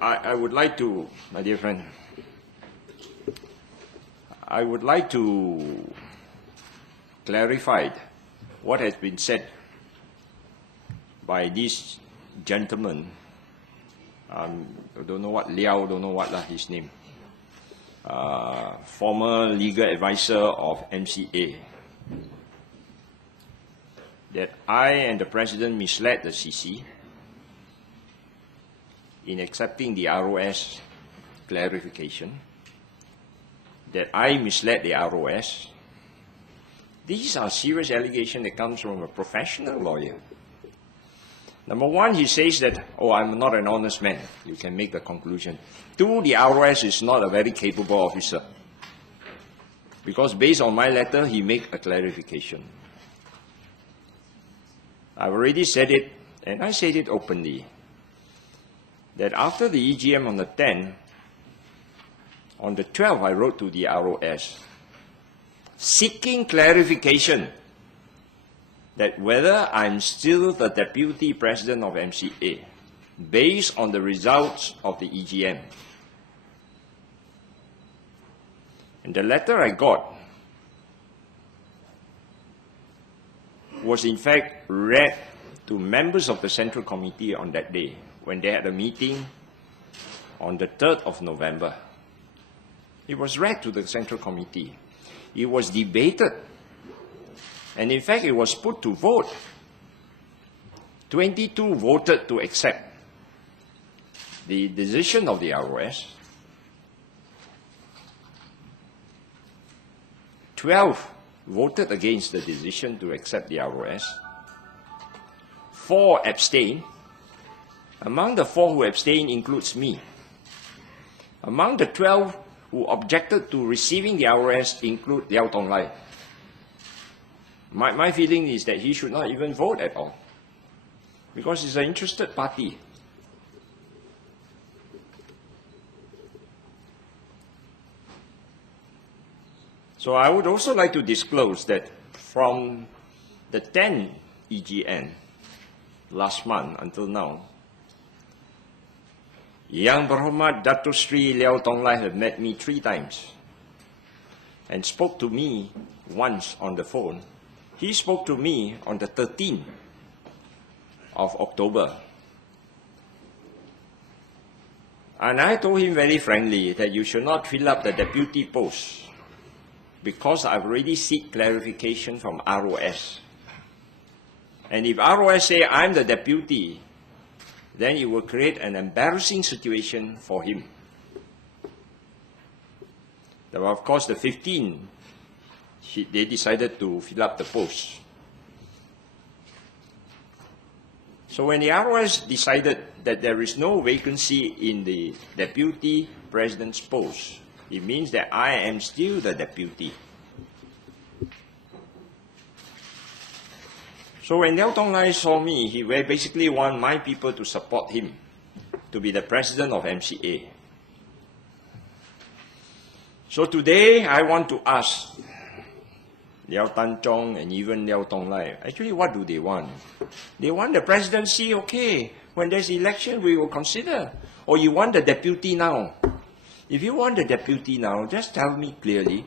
I would like to, my dear friend, I would like to clarify what has been said by this gentleman. I don't know what Liao, don't know what his name. Former legal advisor of MCA. That I and the President misled the CC in accepting the ROS clarification, that I misled the ROS. These are serious allegations that comes from a professional lawyer. Number one, he says that, oh, I'm not an honest man. You can make the conclusion. Two, the ROS is not a very capable officer. Because based on my letter, he made a clarification. I've already said it, and I said it openly, that after the EGM on the 10th, on the 12th, I wrote to the ROS, seeking clarification that whether I'm still the Deputy President of MCA, based on the results of the EGM. And the letter I got was in fact read to members of the Central Committee on that day, when they had a meeting on the 3rd of November. It was read to the Central Committee. It was debated. And in fact, it was put to vote. 22 voted to accept the decision of the ROS. 12 voted against the decision to accept the ROS. 4 abstained. Among the 4 who abstained includes me. Among the 12 who objected to receiving the ROS include Liao Tonglai. My feeling is that he should not even vote at all, because he's an interested party. So I would also like to disclose that from the 10th EGN last month until now, Yang Berhormat Datuk Sri Liao Tonglai have met me 3 times and spoke to me once on the phone. He spoke to me on the 13th of October. And I told him very frankly that you should not fill up the deputy post, because I've already sought clarification from ROS. And if ROS say I'm the deputy, then it will create an embarrassing situation for him. Now, of course, the 15th, they decided to fill up the post. So when the ROS decided that there is no vacancy in the Deputy President's post, it means that I am still the deputy. So when Liao Tonglai saw me, he basically want my people to support him to be the president of MCA. So today I want to ask Liao Tan Chong and even Liao Tonglai, actually what do they want? They want the presidency, okay. When there's election, we will consider. Or you want the deputy now? If you want the deputy now, just tell me clearly,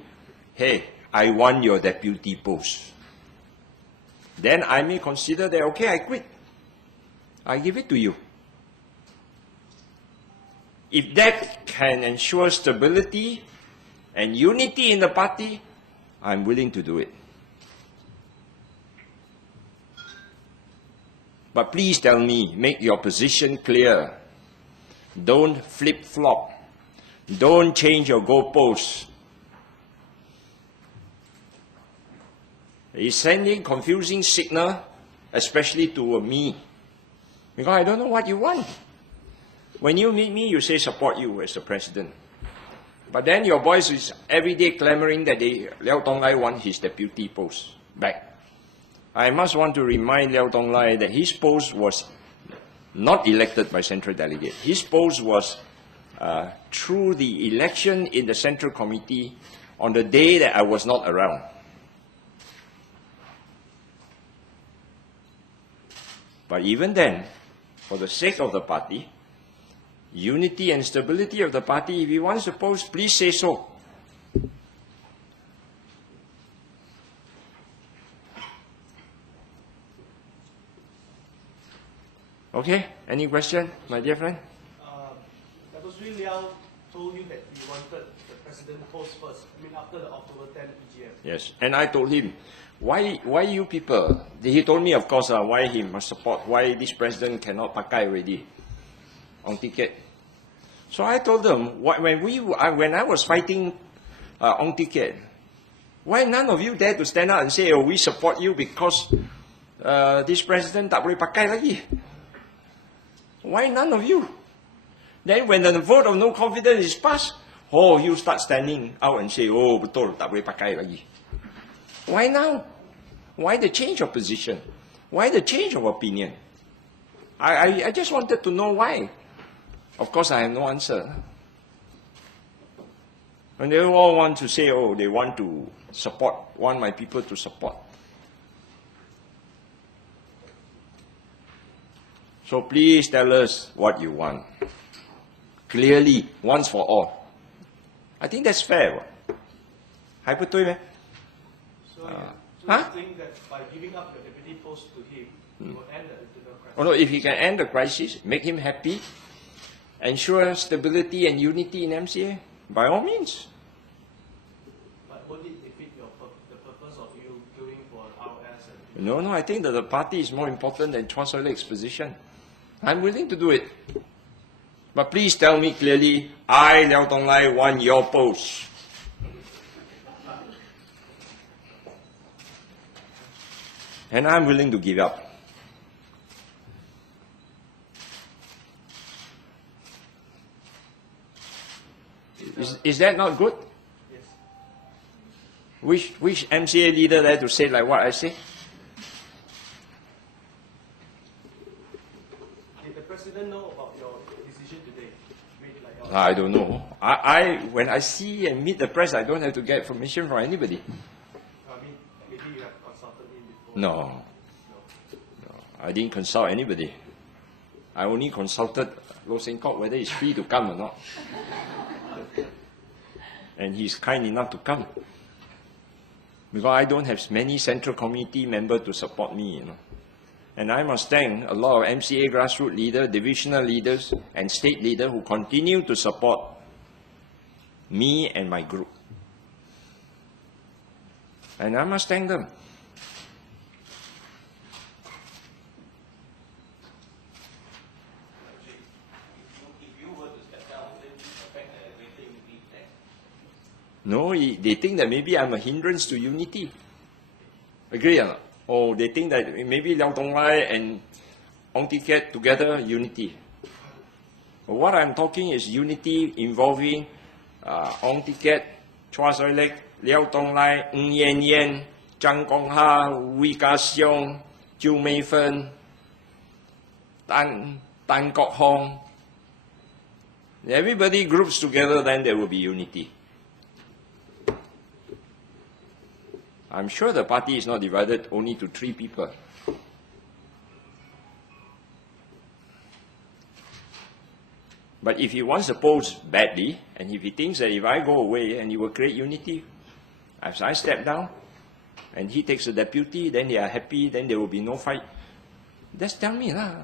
hey, I want your deputy post. Then I may consider that, okay, I quit. I give it to you. If that can ensure stability and unity in the party, I'm willing to do it. But please tell me, make your position clear. Don't flip-flop. Don't change your goalposts. It's sending confusing signal, especially to me, because I don't know what you want. When you meet me, you say support you as a president. But then your voice is every day clamoring that Liao Tonglai want his deputy post back. I must want to remind Liao Tonglai that his post was not elected by Central Delegate. His post was through the election in the Central Committee on the day that I was not around. But even then, for the sake of the party, unity and stability of the party. If he wants to post, please say so. Okay, any question, my dear friend? Deputy Liao told you that he wanted the president post first, after the October 10 EGM. Yes, and I told him, why you people? He told me, of course, why he must support, why this president cannot pakai already on ticket. So I told them, when I was fighting on ticket, why none of you dare to stand up and say, oh, we support you because this president tak boleh pakai lagi? Why none of you? Then when the vote of no confidence is passed, oh, you start standing out and say, oh, betul, tak boleh pakai lagi. Why now? Why the change of position? Why the change of opinion? I just wanted to know why. Of course, I have no answer. And they all want to say, oh, they want to support, want my people to support. So please tell us what you want. Clearly, once for all. I think that's fair. Hai betul meh? So you think that by giving up the deputy post to him, he will end the internal crisis? Oh no, if he can end the crisis, make him happy, ensure stability and unity in MCA, by all means. But would it defeat the purpose of you going for RS? No, I think that the party is more important than Chua Soy Lek's position. I'm willing to do it. But please tell me clearly, I, Liao Tong Lai, want your post. And I'm willing to give up. Is that not good? Yes. Which MCA leader there to say like what I say? Did the president know about your decision today? I don't know. When I see and meet the press, I don't have to get permission from anybody. Maybe you have consulted him before. No, I didn't consult anybody. I only consulted Loh Seng Kok whether he's free to come or not. And he's kind enough to come. Because I don't have many central committee members to support me, And I must thank a lot of MCA grassroots leaders, divisional leaders, and state leaders who continue to support me and my group. And I must thank them. No, they think that maybe I'm a hindrance to unity. Agree or not? Oh, they think that maybe Liao Tong Lai and Ong Ti Kiat together, unity. But what I'm talking is unity involving Ong Ti Kiat, Chua Soy Lek, Liao Tong Lai, Ng Yen Yen, Zhang Gong Ha, Wee Ka Siong, Jiu Mei Fen, Tan Kok Hong. Everybody groups together, then there will be unity. I'm sure the party is not divided only to 3 people. But if he wants to post badly, and if he thinks that if I go away and he will create unity, as I step down, and he takes a deputy, then they are happy, then there will be no fight. Just tell me lah.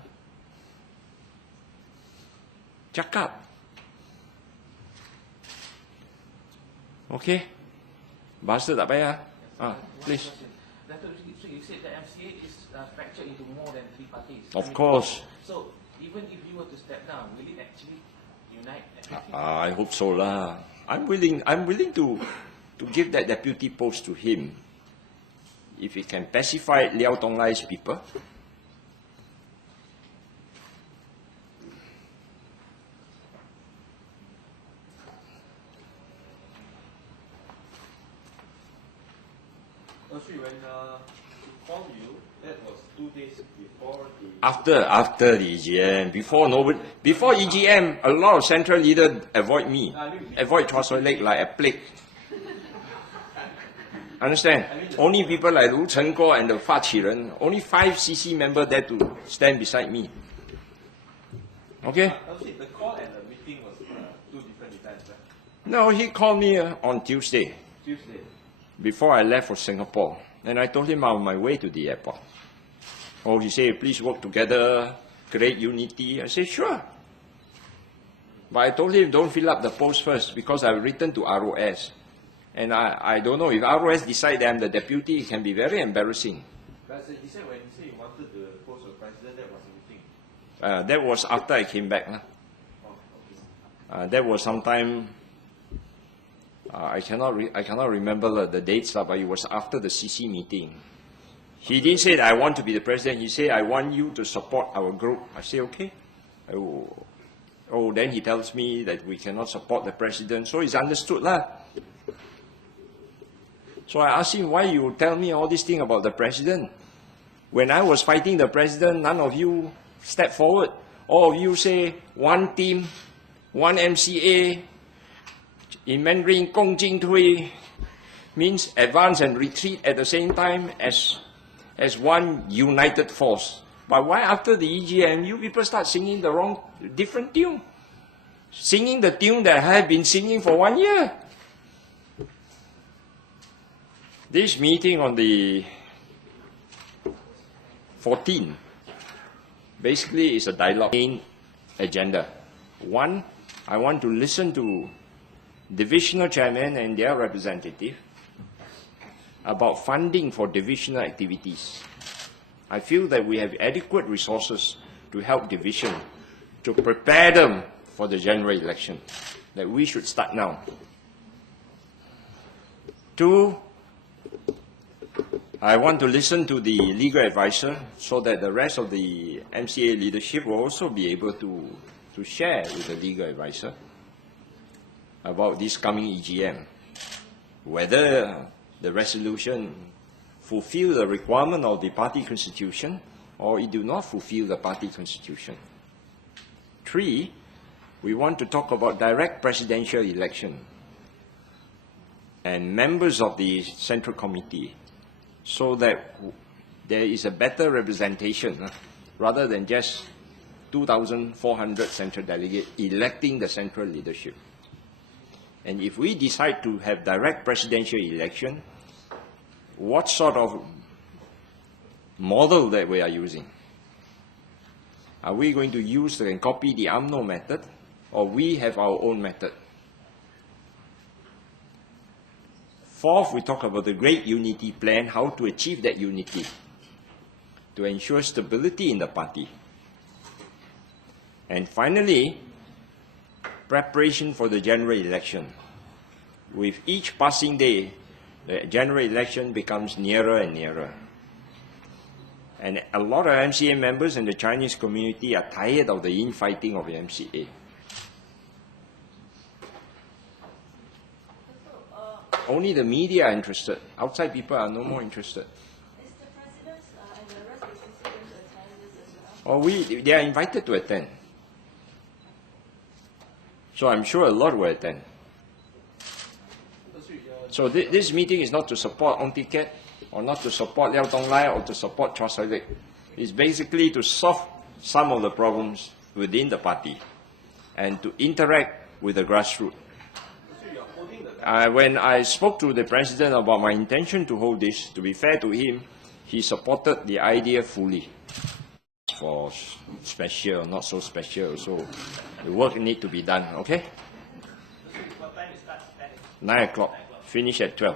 Cakap. Okay? Bahasa tak payah. Please. So you said that MCA is fractured into more than 3 parties. Of course. So even if you were to step down, will it actually unite? I hope so lah. I'm willing to give that deputy post to him if he can pacify Liao Tong Lai's people. When he called you, that was 2 days before the... After the EGM, before EGM, a lot of central leaders avoid me, avoid Chua Soy Lek like a plague. Understand? Only people like Lu Chen Guo and the Fa Qi Ren, only 5 CC members there to stand beside me. Okay? The call and the meeting was two different events, right? No, he called me on Tuesday, Tuesday. before I left for Singapore. And I told him I'm on my way to the airport. Oh, he said, please work together, create unity. I said, sure. But I told him, don't fill up the post first, because I've written to ROS. And I don't know, if ROS decide that I'm the deputy, it can be very embarrassing. But he said when he said he wanted the post of president, that was a meeting. That was after I came back. Oh, okay. That was sometime, I cannot remember the dates, but it was after the CC meeting. He didn't say that I want to be the president. He said, I want you to support our group. I say, okay. Then he tells me that we cannot support the president. So it's understood lah. So I asked him, why you tell me all this thing about the president? When I was fighting the president, none of you stepped forward. All of you say, one team, one MCA. In Mandarin, 共进退 means advance and retreat at the same time as one united force. But why after the EGM, you people start singing the different tune? Singing the tune that I have been singing for 1 year. This meeting on the 14th basically is a dialogue main agenda. One, I want to listen to divisional chairmen and their representative about funding for divisional activities. I feel that we have adequate resources to help division, to prepare them for the general election, that we should start now. Two, I want to listen to the legal advisor so that the rest of the MCA leadership will also be able to share with the legal advisor about this coming EGM, whether the resolution fulfill the requirement of the party constitution or it do not fulfill the party constitution. Three, we want to talk about direct presidential election and members of the Central Committee so that there is a better representation rather than just 2,400 central delegates electing the central leadership. And if we decide to have direct presidential election, what sort of model that we are using? Are we going to use and copy the UMNO method, or we have our own method? Fourth, we talk about the Great Unity Plan, how to achieve that unity, to ensure stability in the party. And finally, preparation for the general election. With each passing day, the general election becomes nearer and nearer. And a lot of MCA members in the Chinese community are tired of the infighting of the MCA. Only the media are interested. Outside people are no more interested. Is the president and the rest of the CC going to attend this as well? They are invited to attend. So I'm sure a lot will attend. So this meeting is not to support Ong Tiket, or not to support Liao Donglai, or to support Chua Sai Lek. It's basically to solve some of the problems within the party and to interact with the grassroots. When I spoke to the president about my intention to hold this, to be fair to him, he supported the idea fully. For special, not so special, so the work need to be done, okay? What time it starts? 9 o'clock, finish at 12.